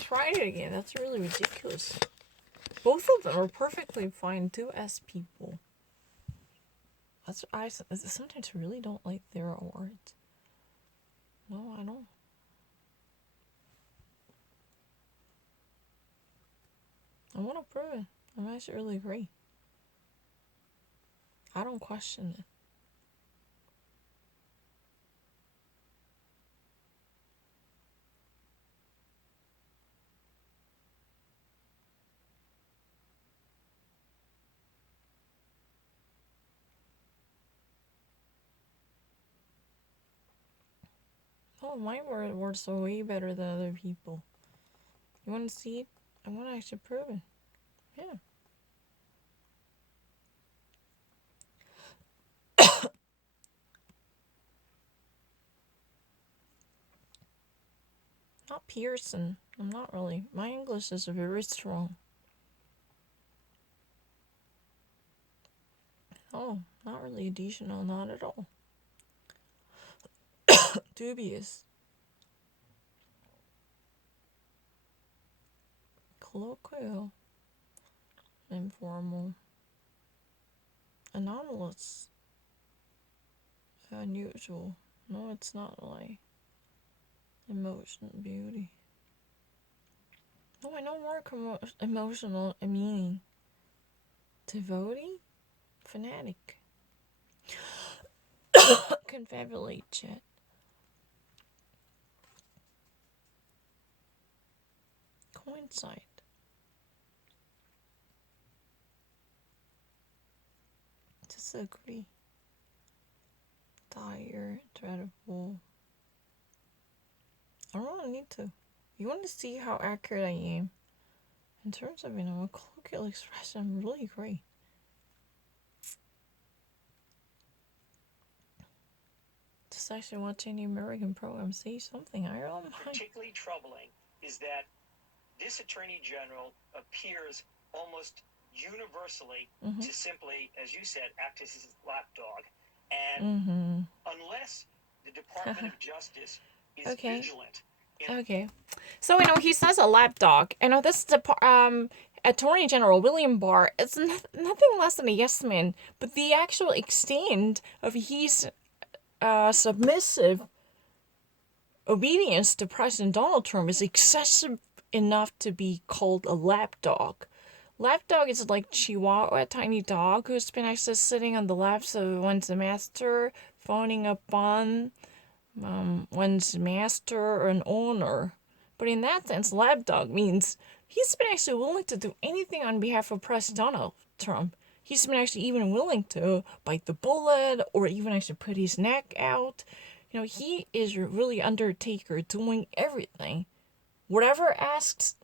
tried it again. That's really ridiculous. Both of them are perfectly fine too as people. I sometimes really don't like their awards. No, I don't. I want to prove it. I'm actually really agree. I don't question it. Oh, my words are way better than other people. You want to see it? I want to actually prove it. Yeah. Not Pearson. I'm not really. My English is very strong. Oh, not really additional, not at all. Dubious. Colloquial. Informal. Anomalous. Unusual. No, it's not like emotional beauty. Oh, I know more emotional meaning. Devotee? Fanatic. Confabulate, chat. Coincide. Disagree. Dire, dreadful. I don't really need to. You want to see how accurate I am? In terms of, a colloquial expression, I'm really great. Just actually watching the American program say something. I don't mind. Particularly troubling is that this Attorney General appears almost universally to simply, as you said, act as his lapdog. And unless the Department of Justice is vigilant. Okay. So, he says a lapdog. This Attorney General William Barr is nothing less than a yes man, but the actual extent of his submissive obedience to President Donald Trump is excessive enough to be called a lapdog. Lapdog is like Chihuahua, a tiny dog who's been actually sitting on the laps of one's master, phoning upon one's master or an owner. But in that sense, lapdog means he's been actually willing to do anything on behalf of President Donald Trump. He's been actually even willing to bite the bullet or even actually put his neck out. He is really Undertaker doing everything. Whatever asks,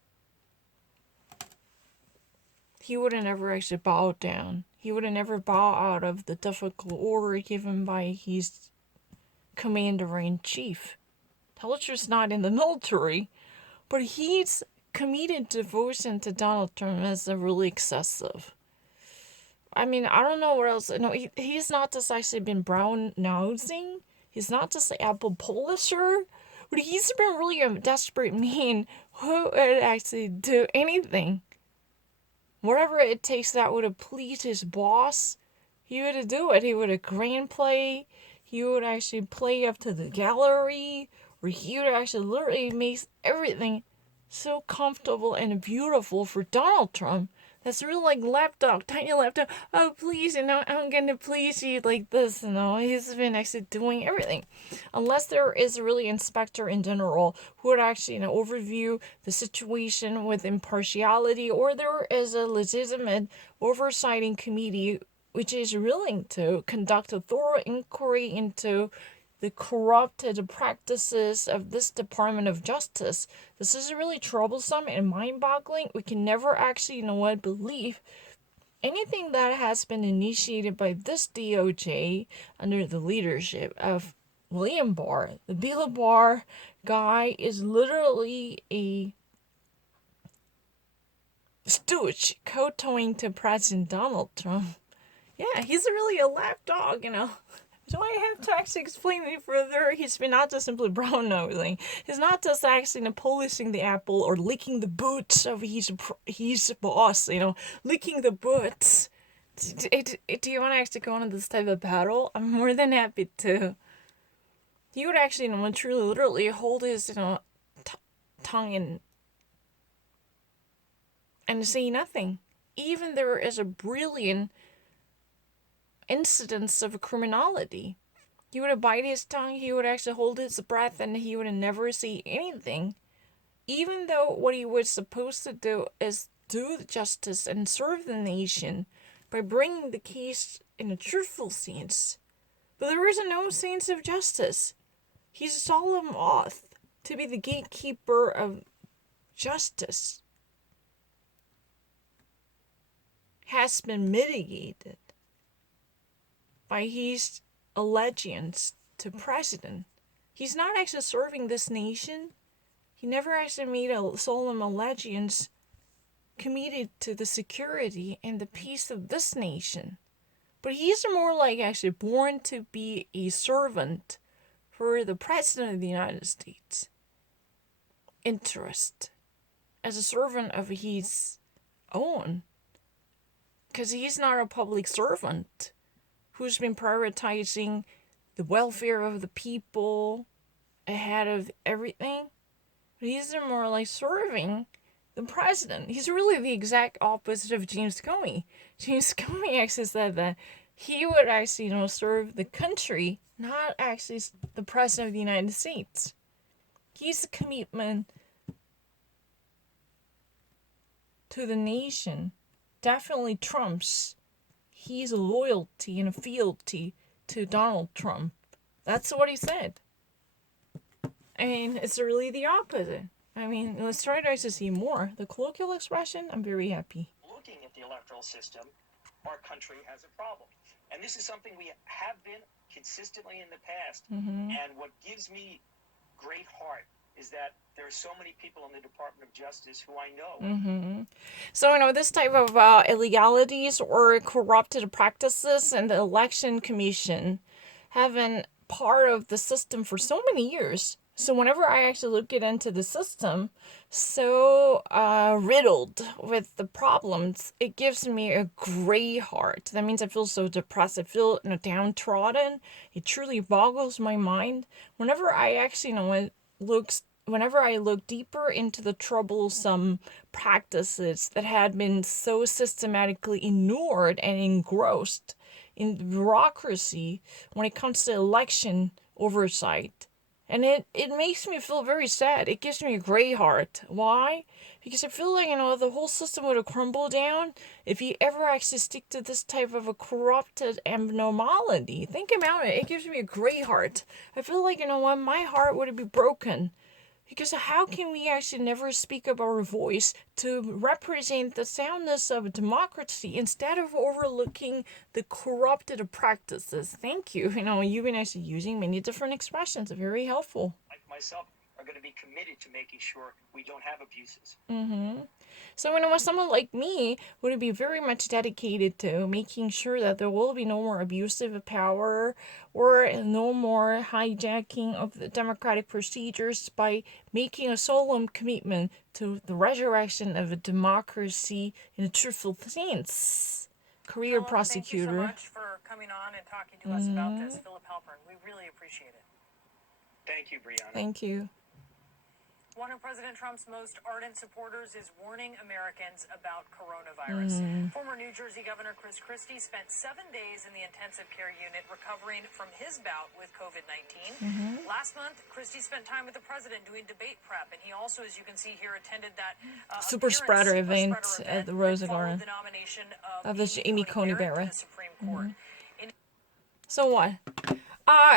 he would have never actually bowed down. He would have never bowed out of the difficult order given by his commander-in-chief. Teller's not in the military, but he's committed devotion to Donald Trump as really excessive. I don't know what else. No, he's not just actually been brown-nosing. He's not just an apple polisher, but he's been really a desperate man who would actually do anything. Whatever it takes that would have pleased his boss, he would have do it. He would have grand play. He would actually play up to the gallery, or he would actually literally make everything so comfortable and beautiful for Donald Trump. That's really like lapdog, tiny lapdog. Oh, please, I'm going to please you like this, He's been actually doing everything. Unless there is a really inspector in general who would actually, overview the situation with impartiality, or there is a legitimate oversighting committee which is willing to conduct a thorough inquiry into the corrupted practices of this Department of Justice. This is really troublesome and mind-boggling. We can never actually, believe anything that has been initiated by this DOJ under the leadership of William Barr. The Bill Barr guy is literally a stooge kowtowing to President Donald Trump. Yeah, he's really a lapdog, Do I have to actually explain any further? He's been not just simply brown nosing. He's not just actually polishing the apple or licking the boots of his boss, licking the boots. Do you want to actually go on this type of battle? I'm more than happy to. He would actually, truly, literally hold his, tongue and say nothing. Even there is a brilliant incidence of criminality. He would bite his tongue, he would actually hold his breath, and he would never say anything. Even though what he was supposed to do is do justice and serve the nation by bringing the case in a truthful sense. But there is no sense of justice. He's a solemn oath to be the gatekeeper of justice has been mitigated by his allegiance to president. He's not actually serving this nation. He never actually made a solemn allegiance committed to the security and the peace of this nation. But he's more like actually born to be a servant for the president of the United States. Interest. As a servant of his own. Because he's not a public servant who's been prioritizing the welfare of the people ahead of everything. But he's more like serving the president. He's really the exact opposite of James Comey. James Comey actually said that he would actually, serve the country, not actually the president of the United States. His commitment to the nation definitely trumps his loyalty and fealty to Donald Trump. That's what he said. I mean, it's really the opposite. I mean, let's try to see more. The colloquial expression, I'm very happy. Looking at the electoral system, our country has a problem. And this is something we have been consistently in the past. And what gives me great heart is that there are so many people in the Department of Justice who I know. So, this type of illegalities or corrupted practices in the Election Commission have been part of the system for so many years. So whenever I actually look into the system, so riddled with the problems, it gives me a gray heart. That means I feel so depressed. I feel downtrodden. It truly boggles my mind. Whenever I actually whenever I look deeper into the troublesome practices that had been so systematically ignored and engrossed in bureaucracy when it comes to election oversight. And it makes me feel very sad. It gives me a gray heart. Why? Because I feel like, the whole system would have crumbled down if you ever actually stick to this type of a corrupted abnormality. Think about it. It gives me a gray heart. I feel like, my heart would be broken. Because how can we actually never speak up our voice to represent the soundness of democracy instead of overlooking the corrupted practices? Thank you. You've been actually using many different expressions. Very helpful. Like myself, are going to be committed to making sure we don't have abuses. So, someone like me would be very much dedicated to making sure that there will be no more abusive power or no more hijacking of the democratic procedures by making a solemn commitment to the resurrection of a democracy in a truthful sense. Career prosecutor. Thank you so much for coming on and talking to us about this, Philip Halpern. We really appreciate it. Thank you, Brianna. Thank you. One of President Trump's most ardent supporters is warning Americans about coronavirus. Former New Jersey Governor Chris Christie spent 7 days in the intensive care unit recovering from his bout with COVID-19. Last month, Christie spent time with the president doing debate prep, and he also, as you can see here, attended that super spreader event at the Rose Garden the nomination of this Amy Coney Barrett. To the Supreme Court. So what?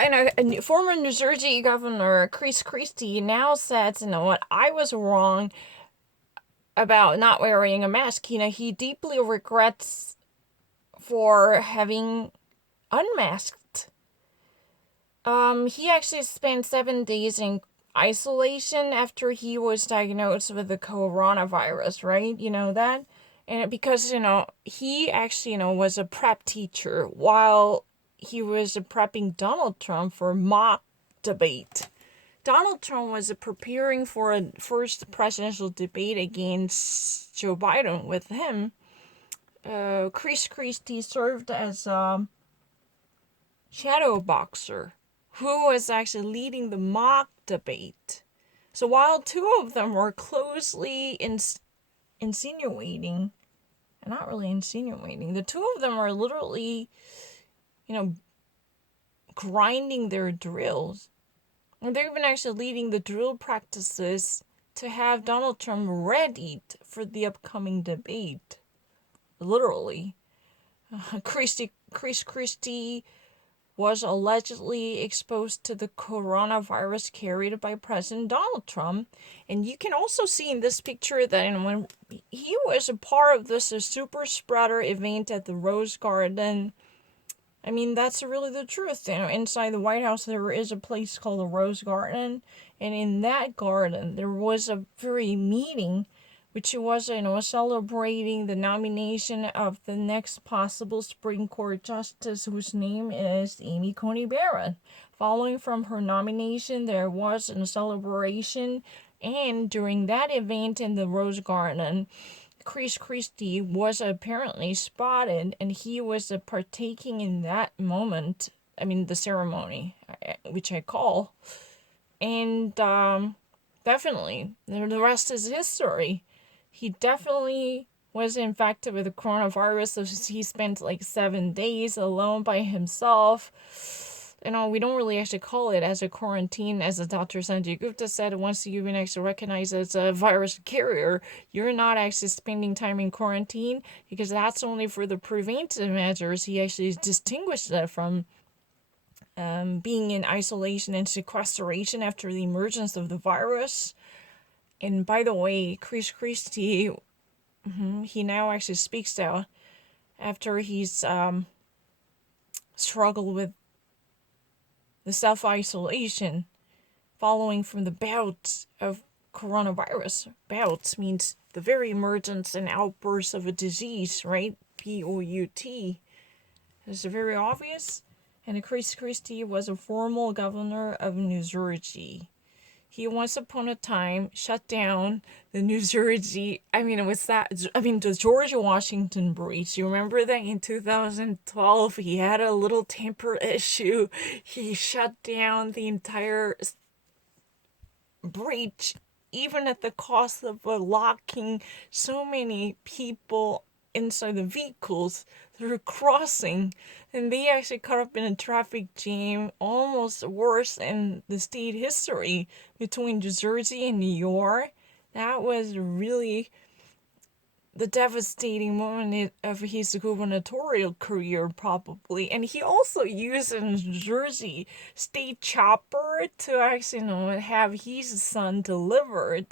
And a former New Jersey Governor Chris Christie now said, what, I was wrong about not wearing a mask. He deeply regrets for having unmasked. He actually spent 7 days in isolation after he was diagnosed with the coronavirus, right? You know that? And because, he actually, was a prep teacher while he was prepping Donald Trump for a mock debate. Donald Trump was preparing for a first presidential debate against Joe Biden. With him, Chris Christie served as a shadow boxer who was actually leading the mock debate. So while two of them were closely insinuating, not really insinuating, the two of them were literally, grinding their drills. And they've been actually leading the drill practices to have Donald Trump readied for the upcoming debate. Literally. Chris Christie was allegedly exposed to the coronavirus carried by President Donald Trump. And you can also see in this picture that when he was a part of this super spreader event at the Rose Garden, I mean, that's really the truth. Inside the White House, there is a place called the Rose Garden. And in that garden, there was a very meeting which was, celebrating the nomination of the next possible Supreme Court justice, whose name is Amy Coney Barrett. Following from her nomination, there was a celebration, and during that event in the Rose Garden, Chris Christie was apparently spotted, and he was partaking in that moment, the ceremony, which I call, and definitely, the rest is history. He definitely was infected with the coronavirus, so he spent like 7 days alone by himself. We don't really actually call it as a quarantine, as Dr. Sanjay Gupta said. Once you've been actually recognized as a virus carrier, you're not actually spending time in quarantine, because that's only for the preventive measures. He actually distinguished that from being in isolation and sequestration after the emergence of the virus. And by the way, Chris Christie, he now actually speaks out after he's struggled with the self-isolation following from the bouts of coronavirus. Bouts means the very emergence and outburst of a disease, right? P-O-U-T. It's very obvious. And Chris Christie was a former governor of New Jersey. He once upon a time shut down the New Jersey, the George Washington Bridge. You remember that in 2012, he had a little temper issue. He shut down the entire bridge, even at the cost of locking so many people inside the vehicles that were crossing. And they actually caught up in a traffic jam almost worse in the state history between New Jersey and New York. That was really the devastating moment of his gubernatorial career, probably. And he also used a New Jersey state chopper to actually, have his son delivered.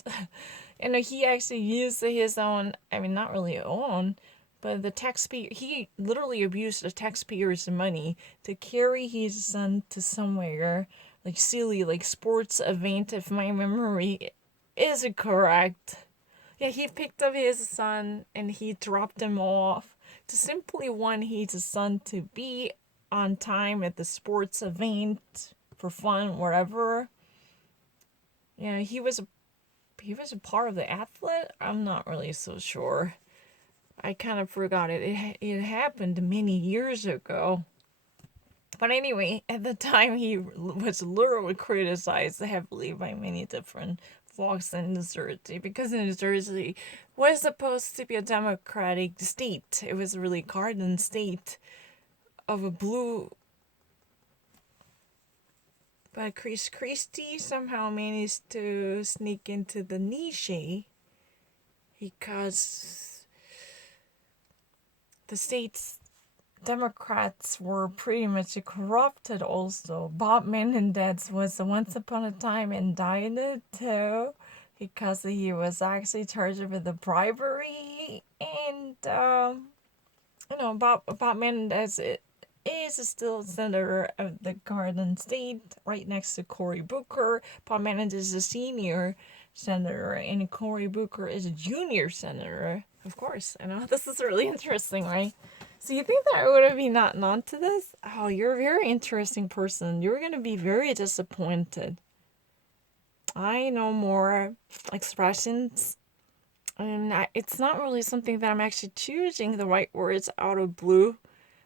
And he actually used his own, not really own, but the taxpayer, he literally abused the taxpayers' money to carry his son to somewhere like silly, like sports event, if my memory is correct. Yeah, he picked up his son and he dropped him off to simply want his son to be on time at the sports event for fun, whatever. Yeah, he was a part of the athlete. I'm not really so sure. I kind of forgot it. It happened many years ago. But anyway, at the time, he was literally criticized heavily by many different folks in New Jersey, because New Jersey was supposed to be a democratic state. It was really garden state of a blue. But Chris Christie somehow managed to sneak into the niche because the state's Democrats were pretty much corrupted also. Bob Menendez was once upon a time indicted too, because he was actually charged with the bribery. And, Bob Menendez is still senator of the Garden State, right next to Cory Booker. Bob Menendez is a senior senator, and Cory Booker is a junior senator. Of course, this is really interesting, right? So you think that I would have been not onto this? Oh, you're a very interesting person. You're gonna be very disappointed. I know more expressions, and it's not really something that I'm actually choosing the right words out of blue.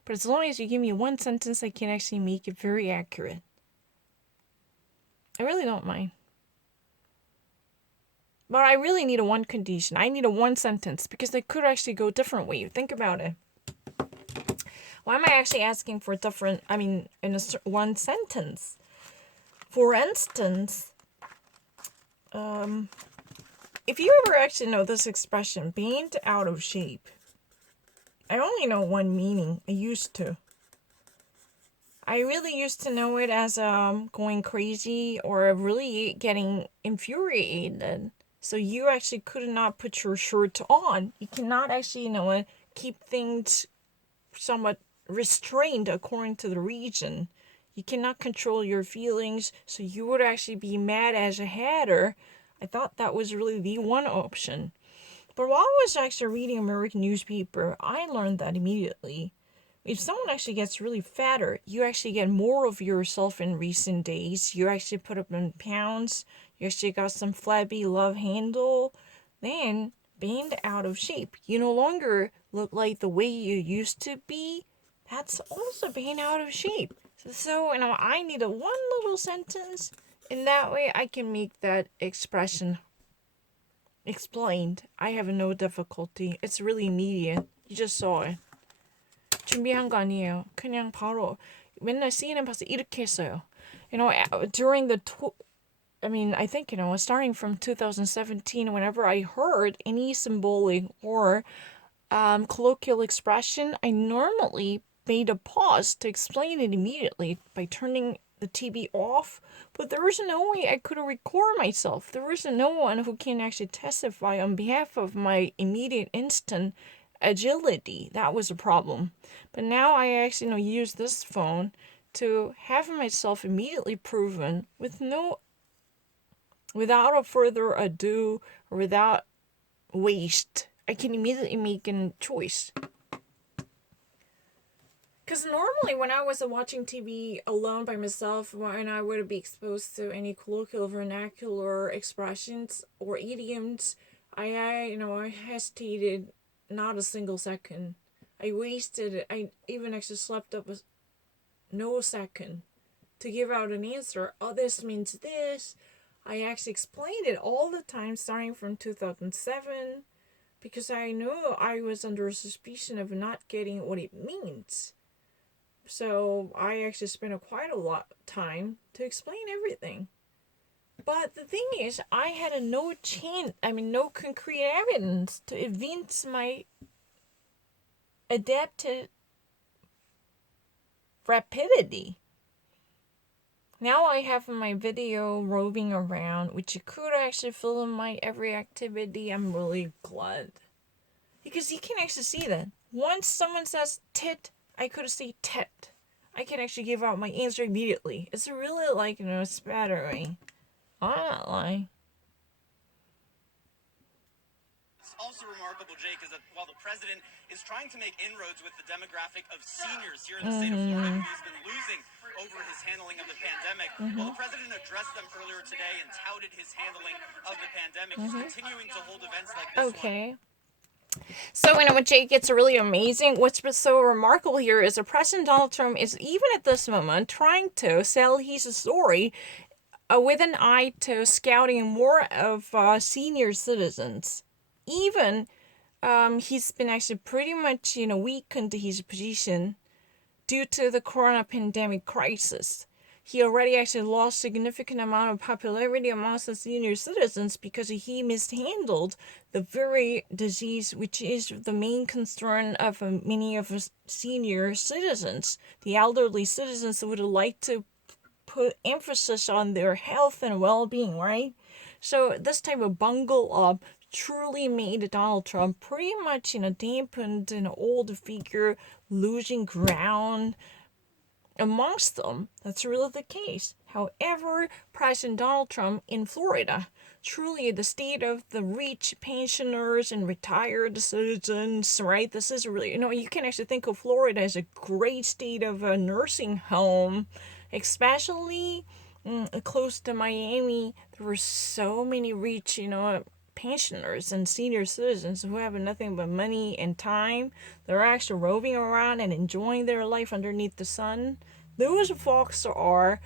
But as long as you give me one sentence, I can actually make it very accurate. I really don't mind. But I really need a one condition. I need a one sentence because they could actually go different way. Think about it. Why am I actually asking for different, in one sentence? For instance, if you ever actually know this expression, bent out of shape, I only know one meaning. I used to. I really used to know it as going crazy or really getting infuriated. So you actually could not put your shirt on. You cannot actually, keep things somewhat restrained according to the region. You cannot control your feelings, so you would actually be mad as a hatter. I thought that was really the one option. But while I was actually reading American newspaper, I learned that immediately. If someone actually gets really fatter, you actually get more of yourself in recent days. You actually put up in pounds. You actually got some flabby love handle. Then, bent out of shape. You no longer look like the way you used to be. That's also being out of shape. So I need a one little sentence. In that way, I can make that expression explained. I have no difficulty. It's really immediate. You just saw it. 준비한 거 아니에요. 그냥 바로 맨날 CNN 봐서 이렇게 했어요. During the I think, starting from 2017, whenever I heard any symbolic or colloquial expression, I normally made a pause to explain it immediately by turning the TV off. But there was no way I could record myself. There was no one who can actually testify on behalf of my immediate instant agility. That was a problem. But now I actually use this phone to have myself immediately proven without a further ado or without waste. I can immediately make a choice. Because normally when I was watching TV alone by myself, when I would be exposed to any colloquial vernacular expressions or idioms, I hesitated not a single second. I even actually slept up no second to give out an answer. Oh, this means this. I actually explained it all the time starting from 2007 because I knew I was under suspicion of not getting what it means. So I actually spent quite a lot of time to explain everything. But the thing is, I had no concrete evidence to evince my adapted rapidity. Now I have my video roving around, which you could actually film my every activity. I'm really glad. Because you can actually see that. Once someone says tit, I could say tit. I can actually give out my answer immediately. It's really spattering. I'm not lying. What's also remarkable, Jake, is that while the president is trying to make inroads with the demographic of seniors here in the state of Florida, who he's been losing over his handling of the pandemic, well, the president addressed them earlier today and touted his handling of the pandemic. He's continuing to hold events like this one. So, what Jake gets really amazing, what's been so remarkable here is that President Donald Trump is even at this moment trying to sell his story with an eye to scouting more of senior citizens. Even he's been actually pretty much weakened his position due to the corona pandemic crisis. He already actually lost significant amount of popularity amongst the senior citizens because he mishandled the very disease which is the main concern of many of us senior citizens. The elderly citizens would like to put emphasis on their health and well-being, right? So this type of bungle up truly made Donald Trump pretty much dampened an old figure losing ground amongst them. That's really the case. However, President Donald Trump in Florida truly the state of the rich pensioners and retired citizens, right? This is really, you can actually think of Florida as a great state of a nursing home, especially close to Miami. There were so many rich, pensioners and senior citizens who have nothing but money and time. They're actually roving around and enjoying their life underneath the sun. Those folks are,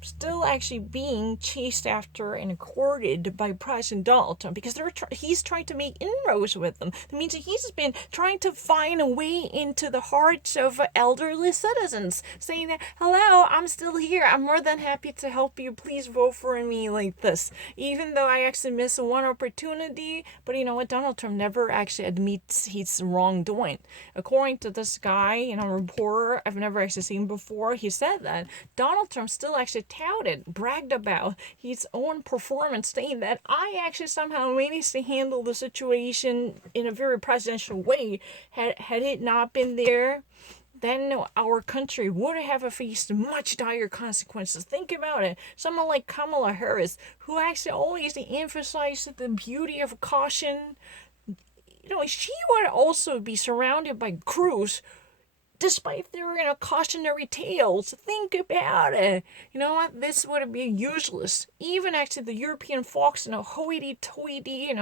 still actually being chased after and courted by President Donald Trump because he's trying to make inroads with them. That means that he's been trying to find a way into the hearts of elderly citizens, saying that, hello, I'm still here. I'm more than happy to help you. Please vote for me like this. Even though I actually missed one opportunity, but you know what? Donald Trump never actually admits his wrongdoing. According to this guy, reporter I've never actually seen before, he said that Donald Trump still actually bragged about his own performance, saying that I actually somehow managed to handle the situation in a very presidential way. Had it not been there, then our country would have faced much dire consequences. Think about it. Someone like Kamala Harris, who actually always emphasized the beauty of caution, she would also be surrounded by crews despite their cautionary tales. Think about it. You know what? This would be useless. Even actually the European folks, hoity-toity,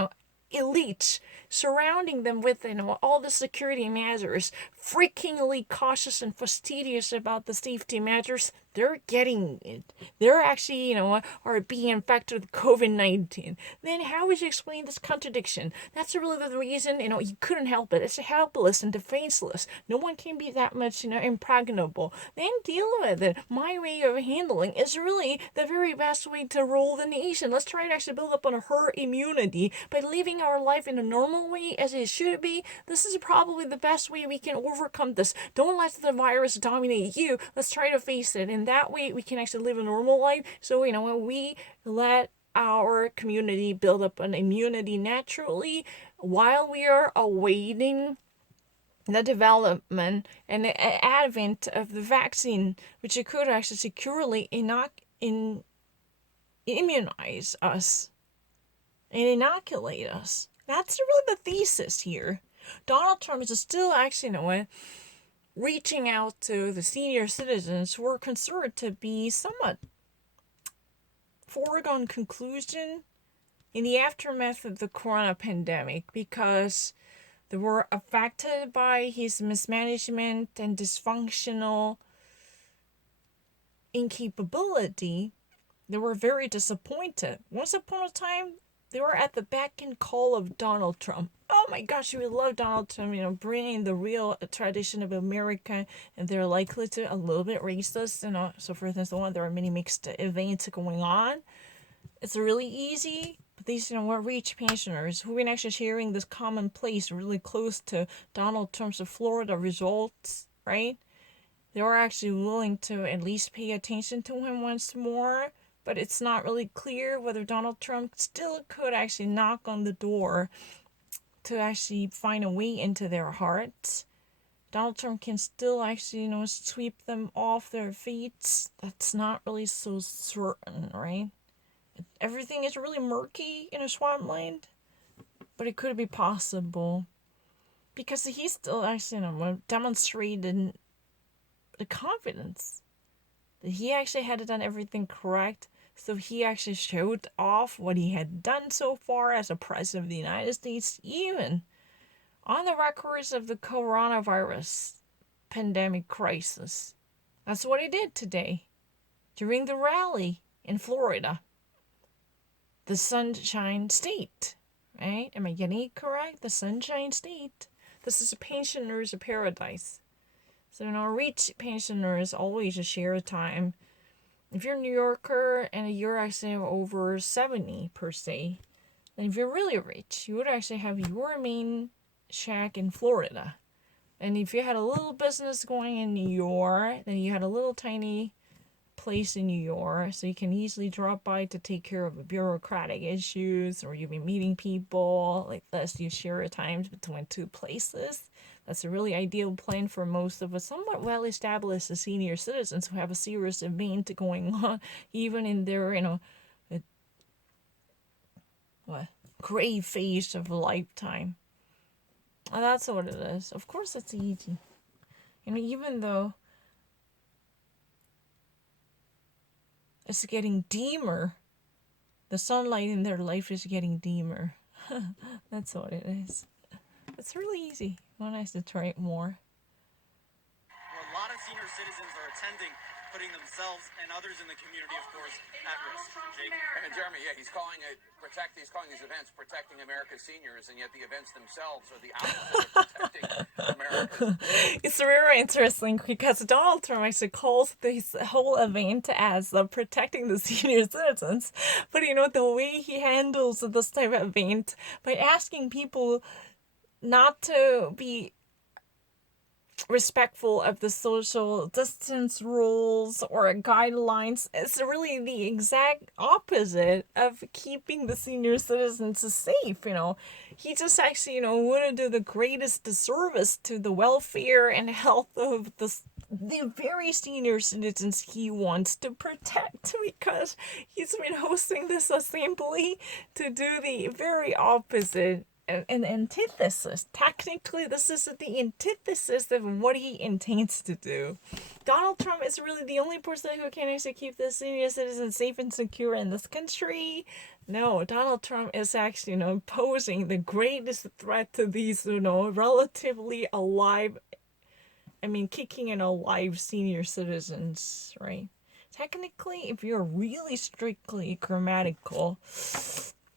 elites surrounding them with all the security measures, freakingly cautious and fastidious about the safety measures. They're getting it. They're actually, are being infected with COVID-19. Then how would you explain this contradiction? That's really the reason, you couldn't help it. It's helpless and defenseless. No one can be that much, impregnable. Then deal with it. My way of handling is really the very best way to rule the nation. Let's try to actually build up on herd immunity by living our life in a normal way as it should be. This is probably the best way we can overcome this. Don't let the virus dominate you. Let's try to face it. And that way we can actually live a normal life. So, when we let our community build up an immunity naturally while we are awaiting the development and the advent of the vaccine, which it could actually securely immunize us and inoculate us. That's really the thesis here. Donald Trump is still actually, reaching out to the senior citizens who are considered to be somewhat foregone conclusion in the aftermath of the corona pandemic because they were affected by his mismanagement and dysfunctional incapability. They were very disappointed. Once upon a time, they were at the beck and call of Donald Trump. Oh my gosh, we love Donald Trump, bringing the real tradition of America, and they're likely to a little bit racist, so forth and so on. There are many mixed events going on. It's really easy, but these, rich pensioners who've been actually sharing this common place really close to Donald Trump's Florida results, right? They were actually willing to at least pay attention to him once more. But it's not really clear whether Donald Trump still could actually knock on the door to actually find a way into their hearts. Donald Trump can still actually, sweep them off their feet. That's not really so certain, right? Everything is really murky in a swampland, but it could be possible. Because he still actually, demonstrated the confidence that he actually had done everything correct. So he actually showed off what he had done so far as a president of the United States, even on the records of the coronavirus pandemic crisis. That's what he did today during the rally in Florida, the Sunshine State, right? Am I getting it correct? The Sunshine State. This is a pensioner's paradise. So, rich pensioners always share time. If you're a New Yorker and you're actually over 70 per se, then if you're really rich, you would actually have your main shack in Florida. And if you had a little business going in New York, then you had a little tiny place in New York, so you can easily drop by to take care of bureaucratic issues, or you've been meeting people like this. You share your time between two places. That's a really ideal plan for most of us somewhat well-established senior citizens who have a serious event going on, even in their, what, great phase of a lifetime. And that's what it is. Of course it's easy. You know, even though it's getting dimmer, the sunlight in their life is getting dimmer. That's what it is. It's really easy. One has to try it more. Where a lot of senior citizens are attending, putting themselves and others in the community, of course, at risk. Jake? And Jeremy, yeah, he's calling these events protecting America's seniors, and yet the events themselves are the opposite of protecting America's. It's very interesting because Donald Trump actually calls this whole event as protecting the senior citizens. But you know, the way he handles this type of event by asking people not to be respectful of the social distance rules or guidelines, it's really the exact opposite of keeping the senior citizens safe. You know, he just actually, you know, would do the greatest disservice to the welfare and health of the very senior citizens he wants to protect, because he's been hosting this assembly to do the very opposite. An antithesis. Technically, this is the antithesis of what he intends to do. Donald Trump is really the only person who can actually keep the senior citizens safe and secure in this country. No, Donald Trump is actually, you know, posing the greatest threat to these, you know, relatively alive, kicking and alive senior citizens, right? Technically, if you're really strictly grammatical,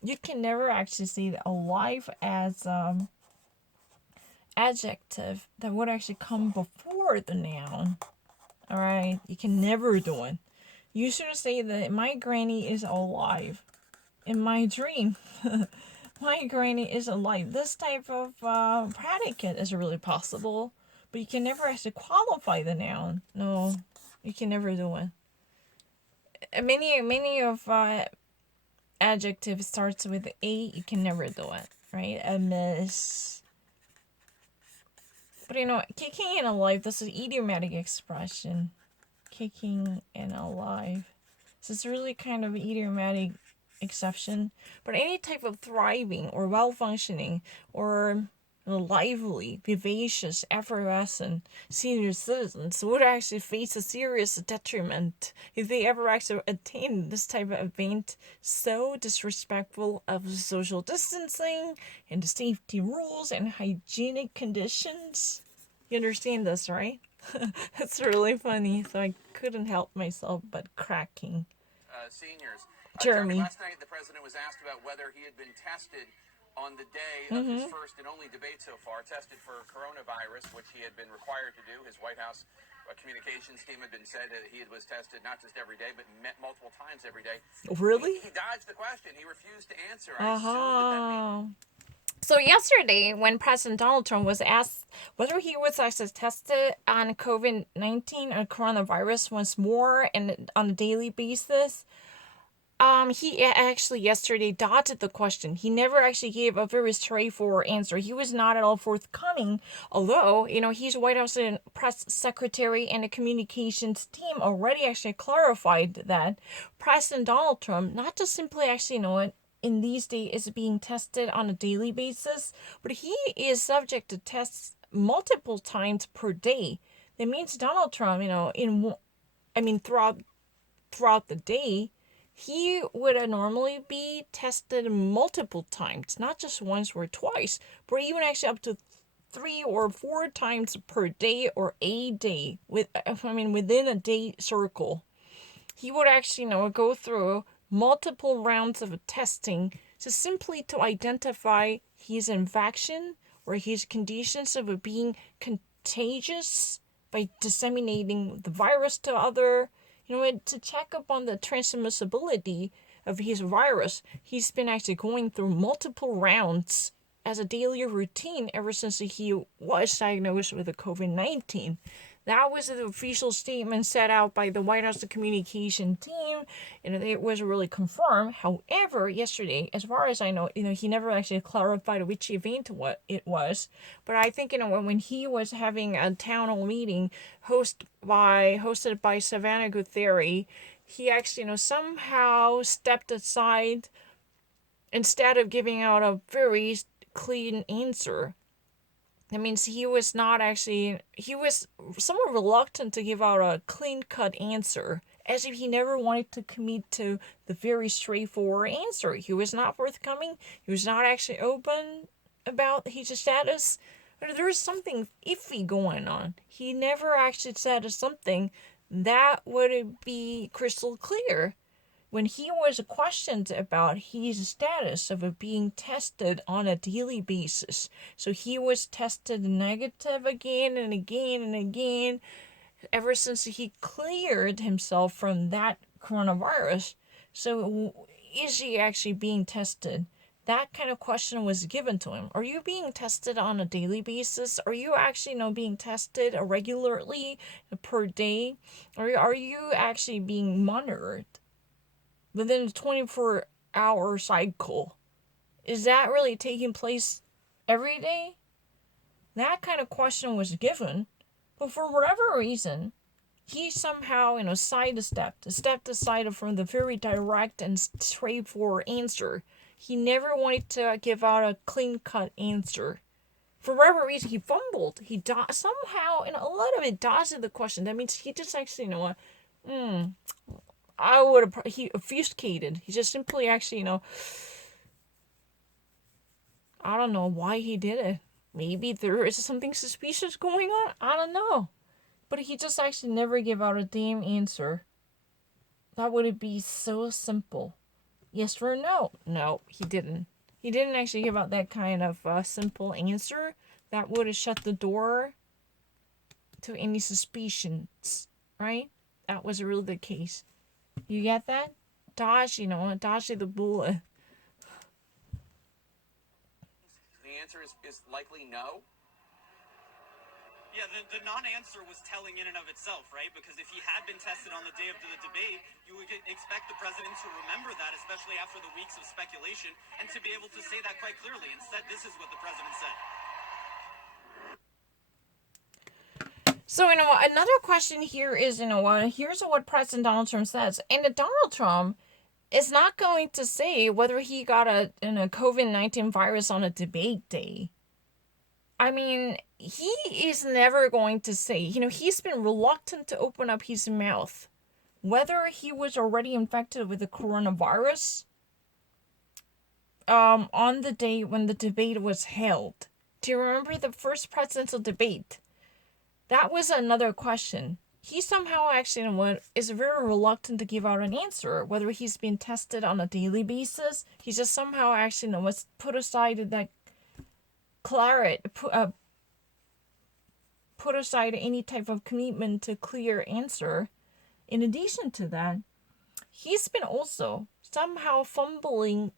you can never actually see the alive as adjective that would actually come before the noun. Alright? You can never do it. You should say that my granny is alive. In my dream, my granny is alive. This type of predicate is really possible, but you can never actually qualify the noun. No, you can never do it. Many of adjective starts with a, you can never do it, right? A miss. But you know, kicking and alive, this is idiomatic expression. Kicking and alive. So it's really kind of idiomatic exception. But any type of thriving or well-functioning or lively, vivacious, effervescent senior citizens would actually face a serious detriment if they ever actually attain this type of event so disrespectful of social distancing and the safety rules and hygienic conditions. You understand this, right? It's really funny, so I couldn't help myself but cracking. Seniors. Jeremy. Last night, the president was asked about whether he had been tested on the day of his first and only debate so far, tested for coronavirus, which he had been required to do. His White House communications team had been said that he was tested not just every day, but multiple times every day. Really? He dodged the question. He refused to answer. I assumed that means... So yesterday, when President Donald Trump was asked whether he was actually tested on COVID-19 or coronavirus once more and on a daily basis, he actually yesterday dodged the question. He never actually gave a very straightforward answer. He was not at all forthcoming, although, you know, he's White House press secretary and the communications team already actually clarified that President Donald Trump, not just simply actually, you know, in these days is being tested on a daily basis, but he is subject to tests multiple times per day. That means Donald Trump, you know, throughout the day, he would normally be tested multiple times, not just once or twice, but even actually up to 3 or 4 times per day or a day, within a day circle. He would actually, you know, go through multiple rounds of testing just simply to identify his infection or his conditions of being contagious by disseminating the virus to other. You know, to check up on the transmissibility of his virus, he's been actually going through multiple rounds as a daily routine ever since he was diagnosed with the COVID-19. That was the official statement set out by the White House communication team, and it was really confirmed. However, yesterday, as far as I know, you know, he never actually clarified which event what it was. But I think, you know, when he was having a town hall meeting hosted by Savannah Guthrie, he actually, you know, somehow stepped aside instead of giving out a very clean answer. That means he was somewhat reluctant to give out a clean-cut answer, as if he never wanted to commit to the very straightforward answer. He was not forthcoming. He was not actually open about his status. There was something iffy going on. He never actually said something that would be crystal clear. When he was questioned about his status of being tested on a daily basis, so he was tested negative again and again and again ever since he cleared himself from that coronavirus. So is he actually being tested? That kind of question was given to him. Are you being tested on a daily basis? Are you actually being tested regularly per day? Or are you actually being monitored within a 24-hour cycle? Is that really taking place every day? That kind of question was given, but for whatever reason, he somehow, stepped aside from the very direct and straightforward answer. He never wanted to give out a clean-cut answer. For whatever reason, he fumbled. He somehow, and a lot of it dodged the question. That means he just actually, he obfuscated. He just simply actually, I don't know why he did it. Maybe there is something suspicious going on. I don't know. But he just actually never gave out a damn answer. That would be so simple. Yes or no? No, he didn't. He didn't actually give out that kind of simple answer that would have shut the door to any suspicions, right? That was really the case. You get that? Dodge the bullet. The answer is likely no. Yeah, the non-answer was telling in and of itself, right? Because if he had been tested on the day of the debate, you would expect the president to remember that, especially after the weeks of speculation, and to be able to say that quite clearly. Instead, this is what the president said. So, another question here is, here's what President Donald Trump says. And Donald Trump is not going to say whether he got a COVID-19 virus on a debate day. I mean, he is never going to say, he's been reluctant to open up his mouth. Whether he was already infected with the coronavirus on the day when the debate was held. Do you remember the first presidential debate? That was another question. He somehow actually is very reluctant to give out an answer, whether he's been tested on a daily basis. He just somehow actually was put aside that put aside any type of commitment to clear answer. In addition to that, he's been also somehow fumbling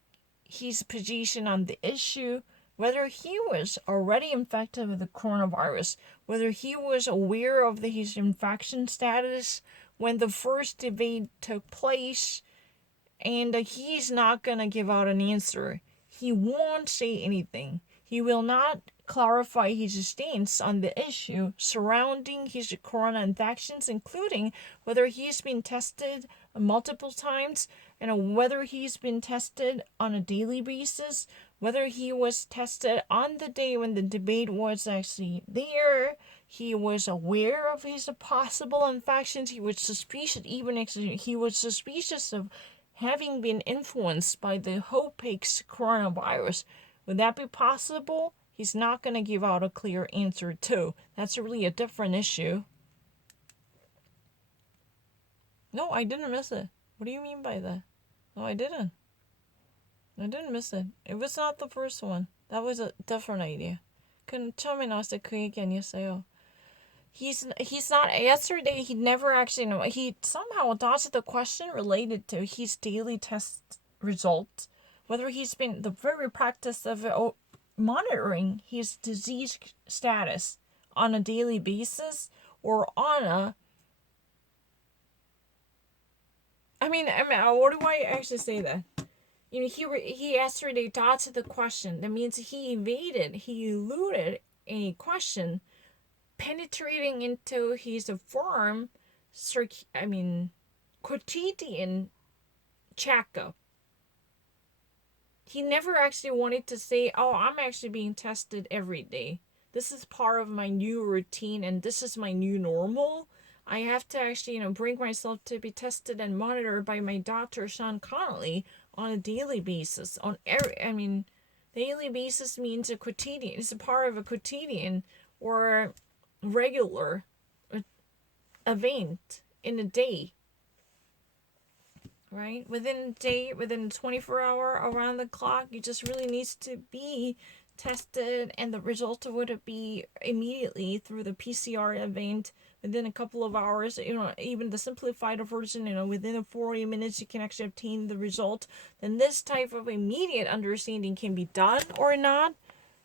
his position on the issue, whether he was already infected with the coronavirus, whether he was aware of his infection status when the first debate took place, and he's not going to give out an answer. He won't say anything. He will not clarify his stance on the issue surrounding his corona infections, including whether he's been tested multiple times and whether he's been tested on a daily basis, whether he was tested on the day when the debate was actually there. He was aware of his possible infections. He was suspicious of having been influenced by the Hopex coronavirus. Would that be possible? He's not going to give out a clear answer too. That's really a different issue. No, I didn't miss it. What do you mean by that? No, I didn't. I didn't miss it. It was not the first one. That was a different idea. 처음에 나왔을 때 그 얘기 아니었어요. He's not, yesterday he never actually, he somehow dodged the question related to his daily test results, whether he's been the very practice of monitoring his disease status on a daily basis or on a, I mean, what do I actually say that? He yesterday dodged the question. That means he eluded a question, penetrating into his quotidian checkup. he never actually wanted to say, oh, I'm actually being tested every day. This is part of my new routine and this is my new normal. I have to actually, bring myself to be tested and monitored by my doctor, Sean Connolly, on a daily basis. Daily basis means a quotidian. It's a part of a quotidian or regular event in a day. Right? Within a day, within 24 hour, around the clock, you just really needs to be tested, and the result would be immediately through the PCR event within a couple of hours. Even the simplified version, within 40 minutes you can actually obtain the result. Then this type of immediate understanding can be done or not.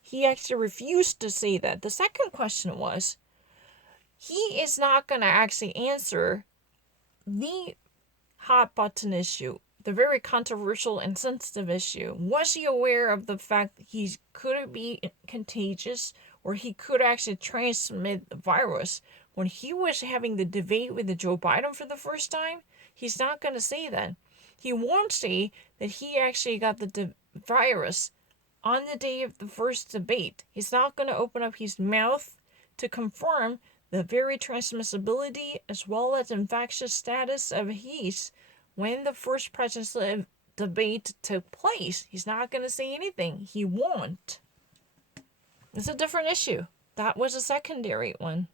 He actually refused to say that. The second question was, he is not going to actually answer the hot button issue, the very controversial and sensitive issue. Was he aware of the fact that he could be contagious, or he could actually transmit the virus? When he was having the debate with Joe Biden for the first time, he's not going to say that. He won't say that he actually got the virus on the day of the first debate. He's not going to open up his mouth to confirm the very transmissibility as well as infectious status of his when the first presidential debate took place. He's not going to say anything. He won't. It's a different issue. That was a secondary one.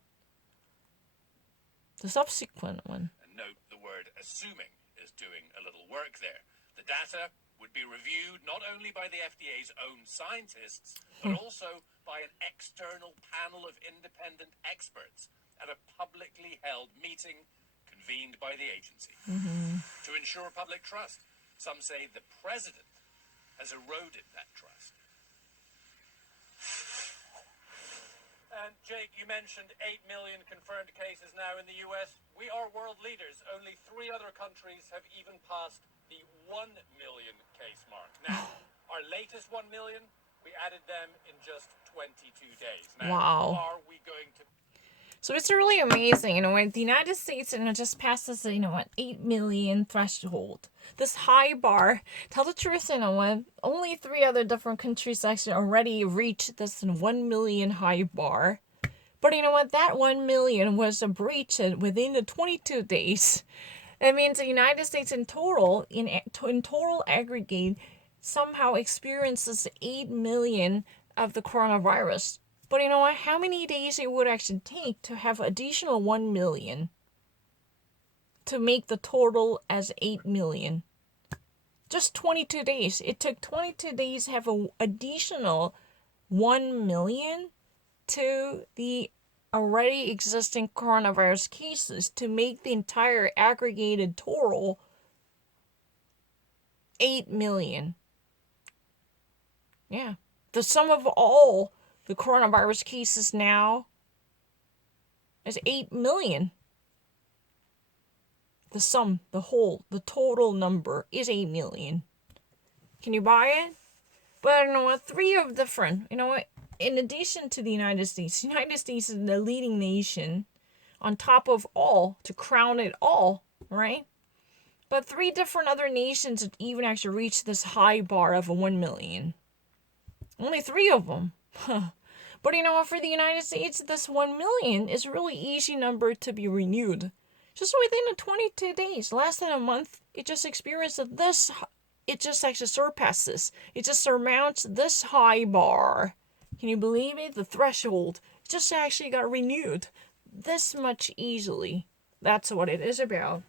The subsequent one. And note the word assuming is doing a little work there. The data would be reviewed not only by the FDA's own scientists, but also by an external panel of independent experts at a publicly held meeting convened by the agency. To ensure public trust, some say the president has eroded that trust. And Jake, you mentioned 8 million confirmed cases now in the US. We are world leaders. Only 3 other countries have even passed the 1 million case mark. Now, our latest 1 million, we added them in just 22 days. Now, wow. Are we going to... So it's really amazing, when the United States, just passes, 8 million threshold. This high bar, tell the truth, when only 3 other different countries actually already reached this 1 million high bar. But that 1 million was breached within the 22 days. That means the United States in total aggregate, somehow experiences 8 million of the coronavirus. But how many days it would actually take to have additional 1 million to make the total as 8 million? Just 22 days. It took 22 days to have an additional 1 million to the already existing coronavirus cases to make the entire aggregated total 8 million. Yeah. The sum of all the coronavirus cases now is 8 million. The sum, the whole, the total number is 8 million. Can you buy it? But 3 of different, in addition to the United States is the leading nation on top of all, to crown it all, right? But 3 different other nations have even actually reached this high bar of 1 million. Only 3 of them. But for the United States, this 1 million is a really easy number to be renewed. Just within the 22 days, less than a month, it just experienced this. It just actually surpasses. It just surmounts this high bar. Can you believe it? The threshold just actually got renewed this much easily. That's what it is about.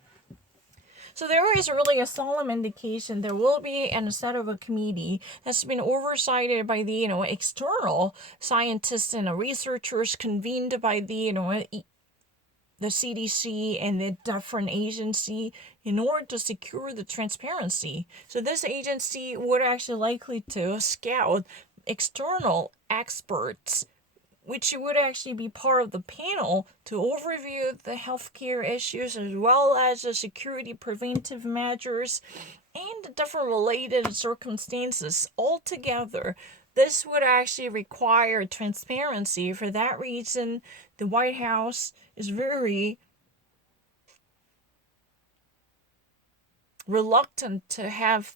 So there is really a solemn indication there will be a set of a committee that's been oversighted by the external scientists and researchers convened by the CDC and the different agency in order to secure the transparency. So this agency would actually likely to scout external experts, which would actually be part of the panel to overview the healthcare issues as well as the security preventive measures and the different related circumstances altogether. This would actually require transparency. For that reason, the White House is very reluctant to have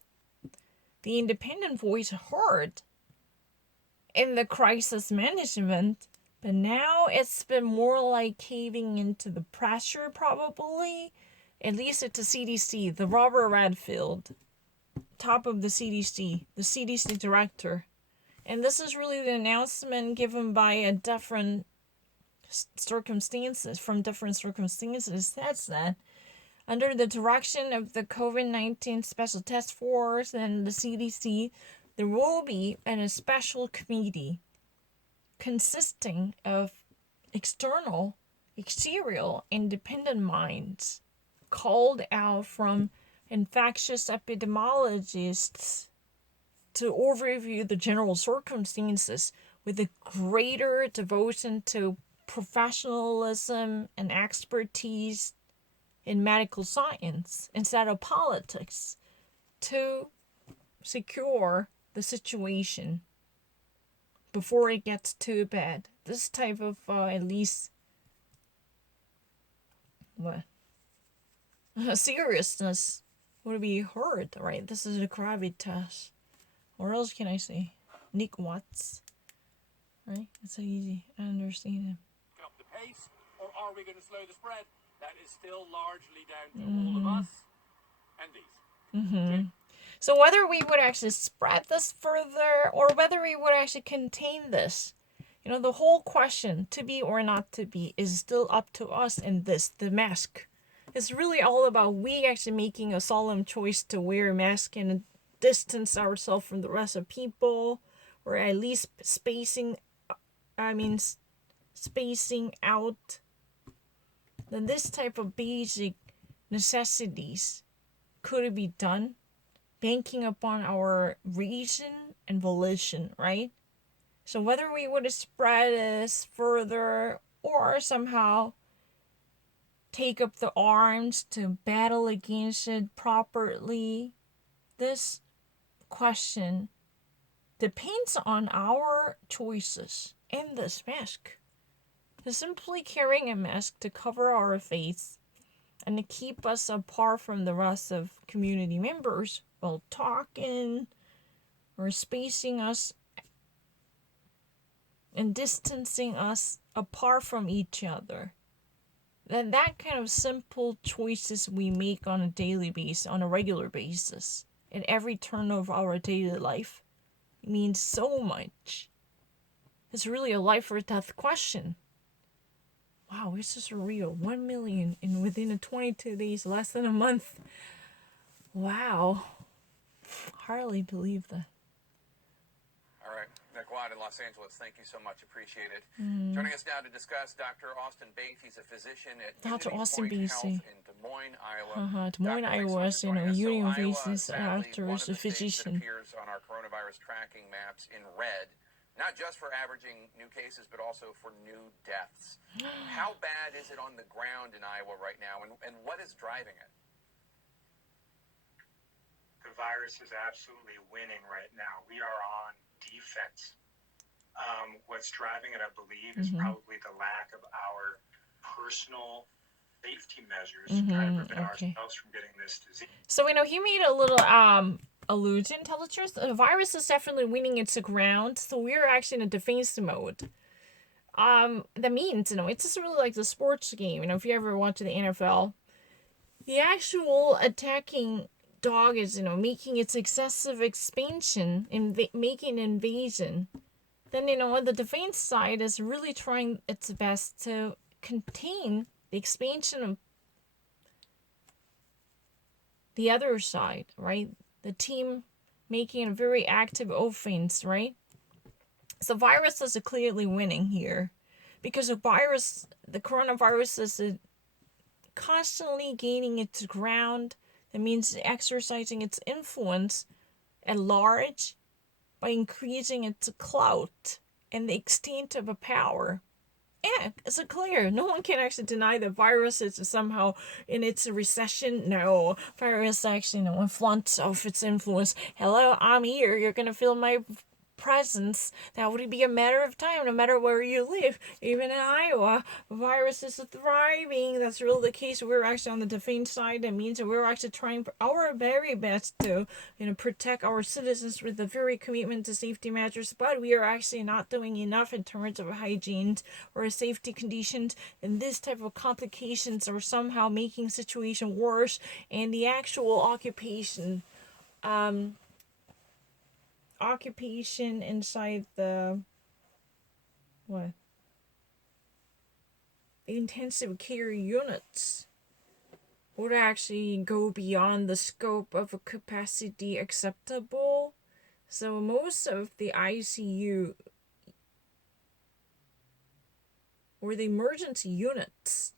the independent voice heard in the crisis management, but now it's been more like caving into the pressure, probably. At least at the CDC, the Robert Redfield, top of the CDC director. And this is really the announcement given by a different circumstances, from different circumstances, says that under the direction of the COVID-19 Special Task Force and the CDC, there will be a special committee consisting of external, independent minds called out from infectious epidemiologists to overview the general circumstances with a greater devotion to professionalism and expertise in medical science instead of politics to secure the situation before it gets too bad. This type of at least seriousness would be heard, right? This is a gravitas. Or else can I say? Nick Watts. Right? It's so easy. I understand him. Up the pace, or are we going to slow the spread? That is still largely down to all of us and these. So whether we would actually spread this further or whether we would actually contain this, the whole question, to be or not to be, is still up to us in this, the mask. It's really all about we actually making a solemn choice to wear a mask and distance ourselves from the rest of people, or at least spacing out. Then this type of basic necessities could be done, banking upon our reason and volition, right? So whether we would spread this further or somehow take up the arms to battle against it properly, this question depends on our choices in this mask. So simply carrying a mask to cover our face and to keep us apart from the rest of community members while talking or spacing us and distancing us apart from each other. Then that kind of simple choices we make on a daily basis, on a regular basis, in every turn of our daily life means so much. It's really a life or death question. Wow, this is real. 1 million in within 22 days, less than a month. Wow. Hardly believe that. All right, Nick Watt in Los Angeles, thank you so much. Appreciate it. Joining us now to discuss Dr. Austin Bates. He's a physician at Dr. Unity Austin Point Bates. Health in Des Moines, Iowa. Des Moines, Iowa, Dr. thanks so much for joining us. Union Iowa, Faces sadly, after one a of the states that physician. appears on our coronavirus tracking maps in red, not just for averaging new cases, but also for new deaths. How bad is it on the ground in Iowa right now, and what is driving it? The virus is absolutely winning right now. We are on defense. What's driving it, I believe, is probably the lack of our personal safety measures to try to prevent ourselves from getting this disease. So, he made a little allusion, tell the truth. The virus is definitely winning its ground, so we're actually in a defense mode. That means, it's just really like the sports game. If you ever watch the NFL, the actual attacking dog is, making its excessive expansion and making invasion. Then, on the defense side is really trying its best to contain the expansion of the other side, right? The team making a very active offense, right? So virus is clearly winning here because the coronavirus is constantly gaining its ground. That means exercising its influence at large by increasing its clout and the extent of a power. Yeah, it's clear. No one can actually deny that virus is somehow in its recession. No, virus actually, flaunts off its influence. Hello, I'm here. You're gonna feel my presence, that would be a matter of time, no matter where you live. Even in Iowa, virus is thriving. That's really the case. We're actually on the defense side. That means that we're actually trying our very best to, protect our citizens with a very commitment to safety measures, but we are actually not doing enough in terms of hygiene or safety conditions, and this type of complications are somehow making situation worse, and the actual occupation inside the intensive care units would actually go beyond the scope of a capacity acceptable. So most of the ICU or the emergency units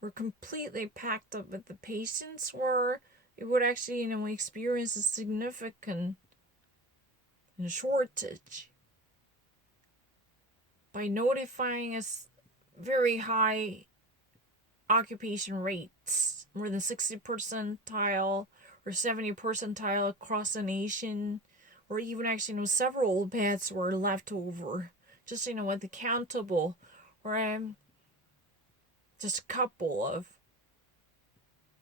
were completely packed up with the patients, where it would actually, experience a significant shortage by notifying us very high occupation rates, more than 60 percentile or 70 percentile across the nation, or even actually, several beds were left over. Just, with the countable, or just a couple of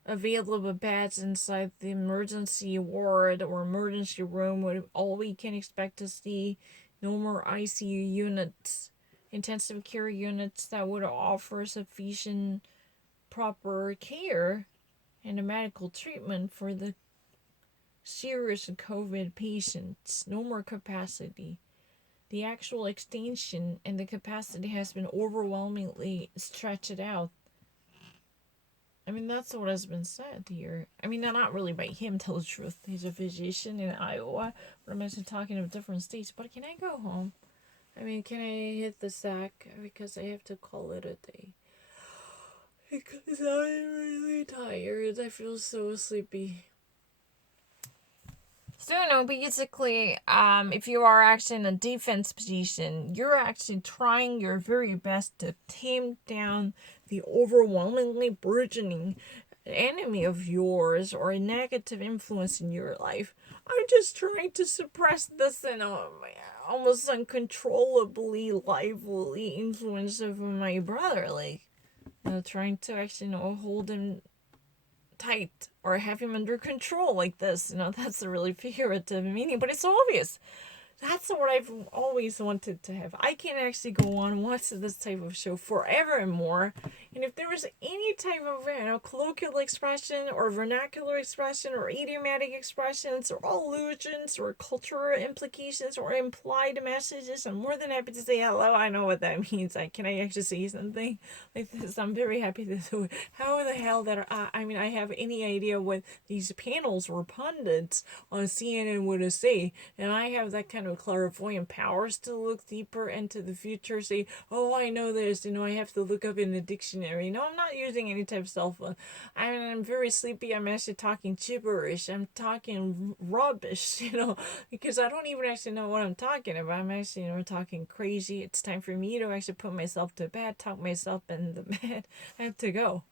available beds inside the emergency ward or emergency room, with all we can expect to see. No more ICU units, intensive care units that would offer sufficient proper care and a medical treatment for the serious COVID patients. No more capacity. The actual extension and the capacity has been overwhelmingly stretched out. That's what has been said here. Not really by him, tell the truth. He's a physician in Iowa, but I'm actually talking of different states. But can I go home? Can I hit the sack? Because I have to call it a day. Because I'm really tired. I feel so sleepy. So, basically, if you are actually in a defense position, you're actually trying your very best to tame down the overwhelmingly burgeoning enemy of yours or a negative influence in your life. I'm just trying to suppress this almost uncontrollably lively influence of my brother, trying to actually, hold him tight or have him under control like this. That's a really figurative meaning, but it's obvious. That's what I've always wanted to have. I can actually go on and watch this type of show forever and more. And if there was any type of colloquial expression or vernacular expression or idiomatic expressions or allusions or cultural implications or implied messages, I'm more than happy to say hello. I know what that means. Can I actually say something like this? I'm very happy to do it. How the hell that I have any idea what these panels or pundits on CNN would say, and I have that kind of clairvoyant powers to look deeper into the future, say, oh, I know this, I have to look up in the dictionary. No, I'm not using any type of cell phone. I'm very sleepy. I'm actually talking gibberish. I'm talking rubbish, because I don't even actually know what I'm talking about. I'm actually, talking crazy. It's time for me to actually put myself to bed, talk myself in the bed. I have to go.